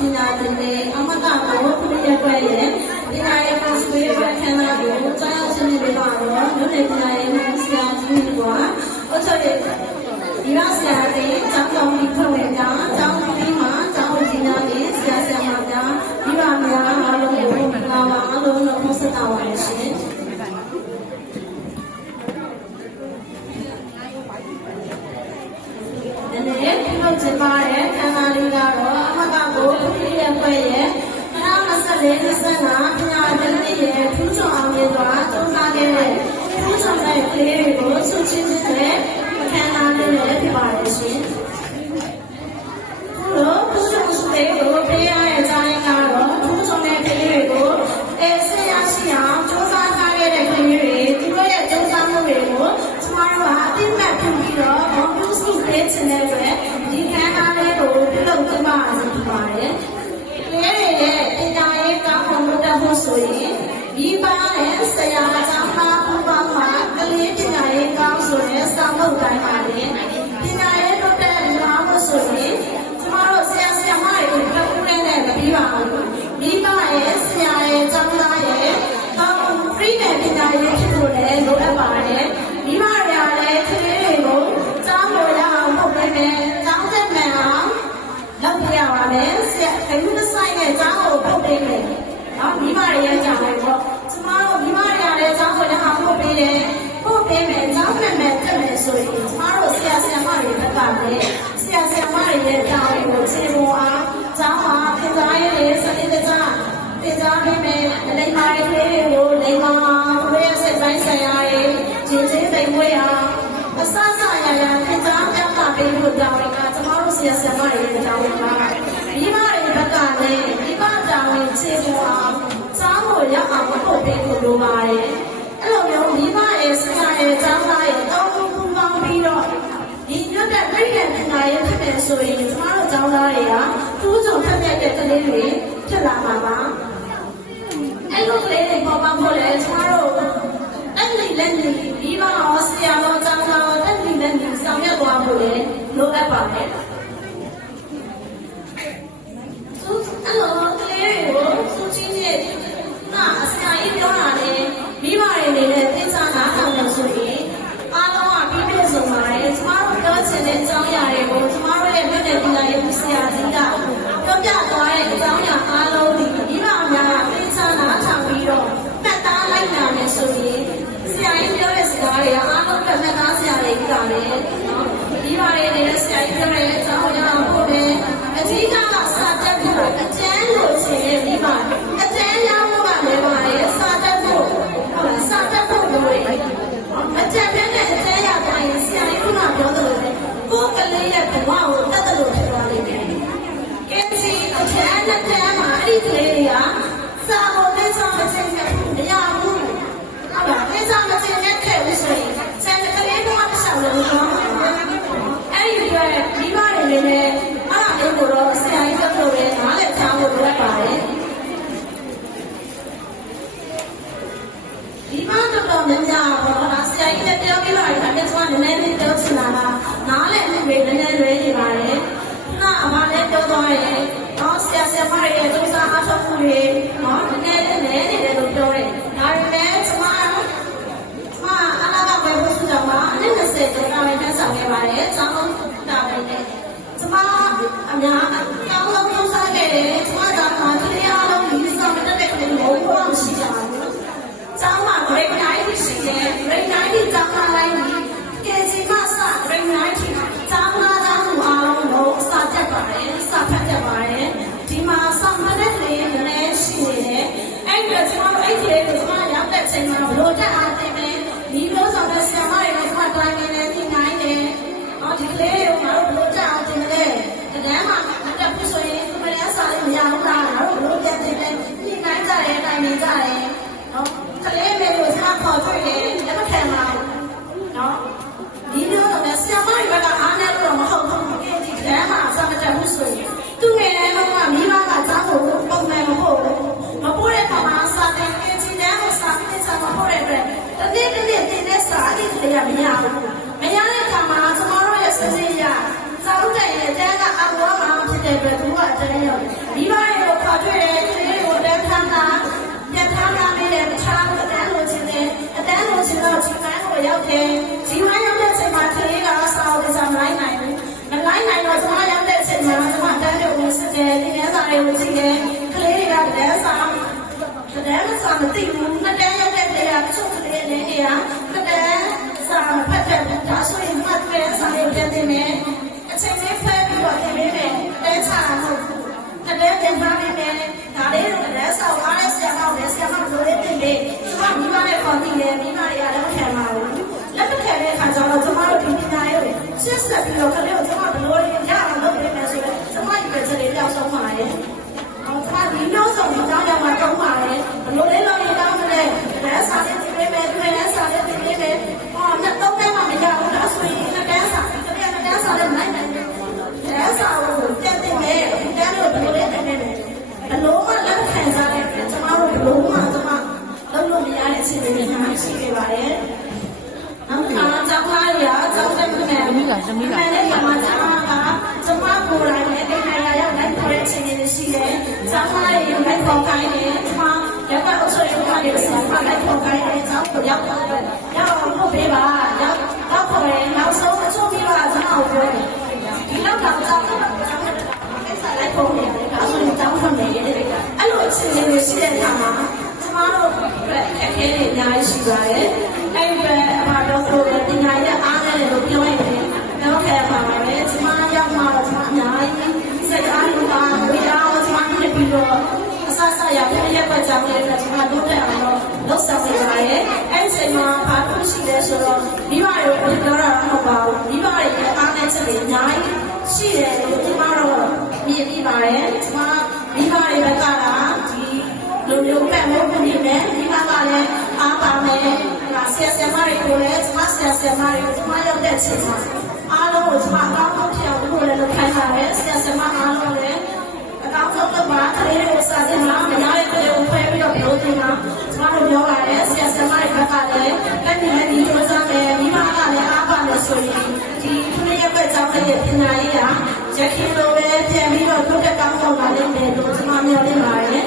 ပညာသင်တဲ့အမကကိုခရီးရွယ်ရဲ့ပညာရေးကိုဆွေးနွေးခန်းလာကိုကြားရောက်ဆွေးနွေးပေးပါတော့လူနေပညာရေးနဲ့ဆရာကြီးကအချောရဲ့ဒီရဆရာတဲ့ကျောင်းတော်ကြီးဖွဲ့ဝင်ကကျောင်းပြီးမှကျောင်းကြီးနာနဲ့ဆရာဆရာမများဒီပါများအားလုံးကိုလာပါအားလုံးလို့ပြောဆက်တာပါရှင်ကျင်းပတဲ့ခန်းသားလေးကတော့အမကကိုခရီးရဲ့ဖွဲ့ရဲ့2024 25ပညာသင်နှစ်ရဲ့ထူးချွန်အောင်မြင်စွာသုံးစားခဲ့တဲ့ထူးချွန်တဲ့ကလေးတွေကိုဆုချီးခြင်းနဲ့ခန်းသားလေးနဲ့ဖြစ်ပါတယ်ရှင်။ထူးချွန်ဆုတွေကိုပေးရတဲ့ကြားရင်ကတော့ထူးချွန်တဲ့ကလေးတွေကိုဆက်ရရှိအောင်စူးစမ်းထားခဲ့တဲ့ကလေးတွေသူတို့ရဲ့စူးစမ်းမှုတွေကိုကျမတို့ကအသိမှတ်ပြုပြီးတော့ဂုဏ်ပြုဆုပေးခြင်းနဲ့ဒီခန်းသားလေးကိုပြုလုပ်ကြပါစေဖြစ်ပါတယ်။ကလေးတွေရဲ့ပညာရေးကောင်းမွန်မှုဆိုရင်ဒီပါနဲ့ဆရာကျောင်းသားပူပေါင်းမှာကလေးပညာရေးကောင်းဆိုတဲ့စာမုတ်တိုင်းပါလေ။ပညာရေးလုပ်တဲ့လူအားလို့ဆိုရင်ကျမတို့ဆရာဆရာမတွေကိုတခုနဲ့မပြီးပါဘူး။ဒီပါရဲ့ဆရာရဲ့ကျောင်းသားရဲ့ကောင်းပြည့်တဲ့ပညာရေးဖြစ်လို့လည်းလိုအပ်ပါတယ်။ဒီပါရလည်းကလေးတွေကိုကျောင်းပေါ်ရအောင်လုပ်ပေးမယ်။ကျောင်းသက်မှန်အောင်လုပ်ပြရပါမယ်။ဆရာအမှုဆိုင်ရဲ့ကျောင်းကိုပုတ်ပေးမယ်။နော်မိမရဲ့ကျောင်းလေးပေါ့။ကျမတို့မိမရတဲ့ကျောင်းကိုလည်းအောင်ပုတ်ပေးတယ်။ပုတ်ပေးမယ်ကျောင်းသက်မှန်တက်မယ်ဆိုရင်ကျမတို့ဆရာဆရာမတွေဘက်ကလည်းဆရာဆရာမတွေရဲ့ကျောင်းကိုခြေပေါ်အားကျောင်းမှာသင်ကြားရေးစနစ်တကျသင်ကြားပေးမယ်။လိမ္မာရေးတွေကိုလိမ္မာဘယ်စိတ်ပိုင်းဆိုင်ရာတွေကျင်းချင်းသိမ့်ဝဲအောင်အစစရရသင်ကြားပြသပေးဖို့တောင်းရတာကျမတို့ဆရာဆရာမတွေရဲ့တောင်းရတာမိဘတွေဘက်ကလည်းမိဘတောင်းရင်ခြေပေါ်အောင်ကျောင်းကိုရောက်အောင်ပို့ပေးဖို့လိုပါတယ်အဲ့လိုမျိုးမိဘရဲ့ဆရာရဲ့ကျောင်းသားရဲ့တောင်းဖို့ပူပေါင်းပြီးတော့ဒီညွတ်တဲ့ပြည်ရဲ့ပညာရေးဖြစ်တဲ့ဆိုရင်ကျမတို့ကျောင်းသားတွေကထူးချွန်ဖက်တဲ့ကလေးတွေဖြစ်လာမှာပါအဲ့လိုကလေးတွေပေါ်ပေါက်ဖို့လည်းကျမတို့အဲ့ဒီလက်နေမိဘရောဆရာရောကျောင်းသားရောအဲ့ဒီလက်နေဆောင်ရွက်သွားဖို့လည်းလိုအပ်ပါတယ်။အဲ့လိုကလေးတွေကိုစုချင်းချင်းဆရာကြီးပြောတာလေမိဘတွေအနေနဲ့သိစားနားထောင်လို့ဆိုရင်အားလုံးကပြည့်ပြည့်စုံပါတယ်။ကျမတို့ပြောချင်တဲ့အကြောင်းအရာတွေကိုကျမတို့ရဲ့မြို့နယ်ပညာရေးဆရာကြီးကပြောပြသွားတဲ့အကြောင်းအရာအားလုံးဒီမိဘများသိစားနားထောင်ပြီးတော့မှတ်သားလိုက်နာမယ်ဆိုရင်ဆရာကြီးပြောတဲ့စကားတွေအားလုံးကမှတ်သားဆရာတွေကြီးတာပဲနော်ဒီပါရတဲ့ဆရာကြီးပြောတဲ့အကြောင်းအရာကိုလည်းအကြီးကစာတက်ဖို့အကျဉ်းလို့ဆိုရင်ဒီပါအကျဉ်းရဖို့ကလည်းပါလေစာတက်ဖို့ဟုတ်လားစာတက်ဖို့လို့အကျဉ်းနဲ့အကျဉ်းရတိုင်းဆရာကြီးကပြောတယ်လေကိုယ်ကလေးရဲ့ဘဝကိုတတ်တယ်လို့ပြောလိမ့်မယ်ကဲစီအကျဉ်းနဲ့တန်းမှာအဲ့ဒီကလေးတွေကစာပေါ်တဲ့ဆောင်တဲ့စိတ်နဲ့မရဘူးဟုတ်လားဒီဆောင်တဲ့စိတ်နဲ့ခဲ့လို့ဆိုရင်ဆရာကလေးတော့မဆောင်လို့ပြောမှာအဲ့ဒီပြောတဲ့မိဘတွေလည်းအဲ့ဒါမျိုးကိုတော့ဆရာကြီးပြောလို့လည်းနားလည်ချဖို့လိုအပ်ပါတယ်ဒီမှာတော့မများဘူး။ဆရာကြီးလည်းပြောပြီးတော့အဲ့ဒါကျမနည်းနည်းပြောချင်တာကနားလည်မှုတွေနည်းနည်းလွဲနေပါတယ်။နားအမလည်းပြောသွားတယ်။ဆရာဆရာမတွေရဲ့စူးစမ်းအားထုတ်မှုတွေနည်းနည်းလေးနည်းနေတယ်လို့ပြောတယ်။ဒါပေမဲ့ကျမအနာဂတ်ပဲဖို့ဆိုတာကအနည်း20ကျော်တာပဲတက်ဆောင်ခဲ့ပါတယ်။ကျောင်းတာပဲနဲ့ကျမအများကျောင်းလုံးစူးစမ်းခဲ့တယ်။ကျမကမှတရားလုံးဒီဆောင်တဲ့တဲ့ကလေးဘုံဘုံရှိကြပါဘူး။ကျောင်းမှာ grade 9ရှိတယ် grade 9ကျောင်းသားတိုင်းကဲစီမစ grade 9ကျောင်းသားကျောင်းသူအားလုံးကိုစာတက်ပါတယ်စာဖတ်တက်ပါတယ်ဒီမှာစာဖတ်တဲ့ကလေးနည်းနည်းရှိနေတယ်အဲ့ဒါကျမတို့အဲ့ဒီလေးကိုကျမရောက်တဲ့အချိန်မှာဘလို့တက်အားတင်မယ်ဒီလိုဆောင်တဲ့ဆရာမတွေကကျမတိုင်းနေတယ်ဒီနိုင်တယ်ဒီကလေးကိုငါတို့ဘလို့တက်အားတင်တယ်တကယ်မှမတက်ဘူးဆိုရင်မရစာလေးမရဘူးလားငါတို့ဘလို့တက်တယ်ဒီနိုင်ကြတယ်တိုင်းနေကြတယ်ကလေးမျိုးကိုစခေါ်တွေ့တယ်လက်မခံပါဘူးနော်ဒီလိုတော့ဆရာမတွေကအားနေလို့မဟုတ်ဘူးဒီတန်းမှာစာမတက်ဘူးဆိုရင်သူ့ငယ်လေးကမိဘကကြားဖို့ပုံမှန်မဟုတ်ဘူးမပို့တဲ့ခါမှာစာတင်အချင်းတန်းကိုစာပြည့်စာမပို့တဲ့အတွက်တနေ့တင်တဲ့စာအစ်တွေကမရဘူးမရတဲ့ခါမှာကျမတို့ရဲ့စစရစာဥတိုင်ရဲ့တန်းကအဘောမှာဖြစ်တဲ့အတွက်သူကအတန်းရောက်မိဘ နိုင်တော့ကျွန်မရောက်တဲ့အချိန်မှာကျွန်မတန်းတွေကိုစစ်တယ်ဒီနေ့စာတွေကိုကြည့်တယ်ကလေးတွေကလည်းစာမသိဘူးနှစ်တန်းရောက်တဲ့နေရာတချို့ကလေးတွေနေရာနှစ်တန်းစာဖတ်တယ်ဒါဆိုရင်မှတ်တယ်စာတွေပြန်တင်မယ်အချိန်လေးဖက်ပြီးတော့တင်ပေးတယ်တဲချတာမဟုတ်ဘူးတကယ်တင်ပါမယ်ဒါလေးတို့လည်းဆောက်အားတဲ့ဆရာမတွေဆရာမတို့လေးတင်ပေးကျွန်မမိမနဲ့ခေါ်တည်တယ်မိမတွေကလည်းခံပါဘူးလက်ထက်တဲ့အခါကျတော့ကျွန်မတို့ဒီပညာရေးကိုရှင်းဆက်ပြီးတော့ကလေးကိုကျွန်မဘယ်လိုလဲရအောင်လုပ်ပေးမယ်ဆိုတော့ကျွန်မဒီပဲစလေးတောက်ဆုံးပါတယ်ကျွန်မဒီမျိုးစုံဒီတောင်းရမှာတောင်းပါတယ်ဘယ်လိုလဲလုပ်ရင်တောင်းမလဲလက်စာလေးတင်ပေးမယ်သူလည်းစာလေးတင်ပေးမယ်မြတ်သုံးတဲ့မှာမရဘူးလားဆိုရင်လက်တန်းစာကလေးကလက်တန်းစာလေးနိုင်တယ်လက်စာကိုတက်တင်မယ်ဒီတန်းလို့ဘယ်လိုလဲတင်ပေးမယ်ဘလို့မှလက်ခံစားတယ်ကျွန်တော်တို့ဘလို့မှကျွန်မလုံးလို့မရတဲ့အခြေအနေတွေရှိနေပါတယ်နောက်တစ်ခါကျောင်းသားတွေကကျောင်းတက်နေတယ်မိကသမီးကလည်းဒီမှာကျောင်းသားကကျွန်မကိုယ်တိုင်လည်းအိမ်ထဲရောက်လိုက်ခေါ်တဲ့အခြေအနေတွေရှိတယ်ကျောင်းသားတွေလိုက်ခေါ်ခိုင်းတယ်ကျွန်မရက်ကအုပ်ချုပ်ရေးမှလည်းဆက်ဖတ်လိုက်ခေါ်ခိုင်းတယ်ကျောင်းကိုရောက်တော့ရောက်ဖို့ပေးပါရောက်ခေါ်ရင်နောက်ဆုံးအချို့ပြီးတော့ကျွန်တော်ပြောတယ်ဒီလောက်တော့ကျောင်းတော့ကျောင်းတက်အိမ်ဆိုင်လိုက်ခေါ်နေတယ်ဒါဆိုရင်ကျောင်းထွက်နေတယ်အဲ့လိုအခြေအနေတွေရှိတဲ့အခါမှာကျွန်မတို့အတွက်အခက်အခဲတွေအများကြီးရှိပါတယ်အဲ့ဒီအမှာတော့ဆိုတော့ပညာရေးအားနည်းတယ်လို့ပြောရတယ်နောက်ခဲ့ပါပါမယ်ကျွန်မရောက်မှာတော့ကျွန်မအများကြီးစိတ်အားလုံးပါဝိအားကိုကျွန်မဖြစ်ပြီးတော့အဆဆရပြည့်ရက်ပတ်ကြောင်းလေးနဲ့ကျွန်မတို့တက်အောင်တော့လုပ်ဆောင်နေပါတယ်အဲ့ဒီချိန်မှာဘာလို့ရှိလဲဆိုတော့မိဘတွေကိုပြောတာမဟုတ်ပါဘူးမိဘတွေရဲ့အားနည်းချက်တွေအများကြီးရှိတယ်လို့ကျွန်မတို့မြင်ပြီးပါတယ်ကျွန်မမိဘတွေဘက်ကဒီလူမျိုးပဲမဟုတ်ဘူးနေမယ်မိဘကလည်းအားပါမယ်ဆရာဆရာမတွေကိုလည်းကျွန်မဆရာဆရာမတွေကိုကျွန်မရောက်တဲ့အချိန်မှာအားလုံးကိုကျွန်မအကောင်းဆုံးဖြစ်အောင်လုပ်လည်းလုပ်ခိုင်းပါတယ်ဆရာဆရာမအားလုံးလည်းအကောင်းဆုံးလုပ်ပါကလေးတွေကိုစာသင်မှာမရတဲ့ကလေးကိုဖယ်ပြီးတော့ပြောတင်မှာကျွန်တော်တို့ပြောပါတယ်ဆရာဆရာမတွေဘက်ကလည်းလက်နေနဲ့ဒီစူးစမ်းတယ်မိဘကလည်းအားပါလို့ဆိုရင်ဒီသူတွေရဲ့ကြောင့်တဲ့ပညာရေးကရခိုင်လိုပဲပြန်ပြီးတော့တိုးတက်ကောင်းမွန်လာလိမ့်မယ်လို့ကျွန်မမျှော်လင့်ပါတယ်